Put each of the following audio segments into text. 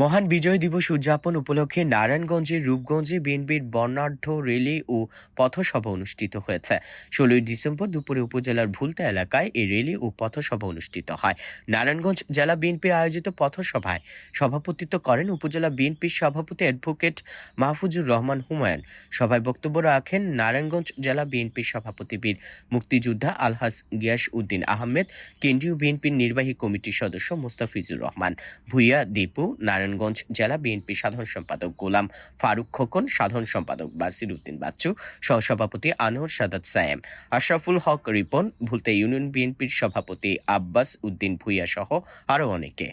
মহান বিজয় দিবস উদযাপন উপলক্ষে নারায়ণগঞ্জের রূপগঞ্জে বিএনপির বর্ণাঢ্য র্যালি ও পথসভা অনুষ্ঠিত হয়েছে। ষোলোই ডিসেম্বর দুপুরে উপজেলার ভুলতা এলাকায় এই র্যালি ও পথসভা অনুষ্ঠিত হয়। নারায়ণগঞ্জ জেলা বিএনপির আয়োজিত পথসভায় সভাপতিত্ব করেন উপজেলা বিএনপির সভাপতি অ্যাডভোকেট মাহফুজুর রহমান হুমায়ুন। সভায় বক্তব্য রাখেন নারায়ণগঞ্জ জেলা বিএনপির সভাপতি বীর মুক্তিযোদ্ধা আলহাজ গিয়াস উদ্দিন আহমেদ, কেন্দ্রীয় বিএনপির নির্বাহী কমিটির সদস্য মোস্তাফিজুর রহমান, ভুইয়া দীপু নারায়ণগঞ্জ জেলা বিএনপি সাধারণ সম্পাদক গোলাম ফারুক খোকন সাধারণ সম্পাদক বাসির উদ্দিন বাচ্চু সহসভাপতি আনোয়ার সাদাত সায়েম আশরাফুল হক রিপন ভুলতে ইউনিয়ন বিএনপির সভাপতি আব্বাস উদ্দিন ভুইয়া সহ আরও অনেকে।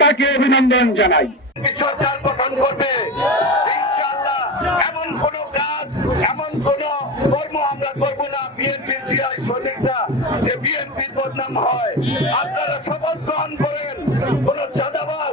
তাকে অভিনন্দন জানাই। সরকার গঠন করবে। ইনশাআল্লাহ এমন কোন কাজ এমন কোন কর্ম আমরা করব না বিএনপির জিআই সৈনিকরা যে বিএনপির বদনাম হয়। আপনারা শপথ গ্রহণ করেন কোন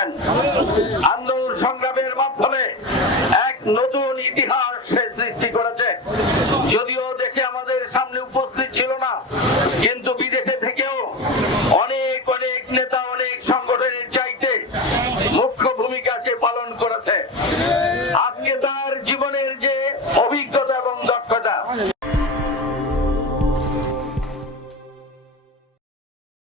করেছেন। আন্দোলন সংগ্রামের মাধ্যমে এক নতুন ইতিহাস সৃষ্টি করেছে। যদিও দেশে আমাদের সামনে উপস্থিত ছিল না, কিন্তু বিদেশে থেকেও অনেক অনেক নেতা, অনেক সংগঠনের চাইতে মুখ্য ভূমিকা সে পালন করেছে। আজকে তার জীবনের যে অভিজ্ঞতা এবং দক্ষতা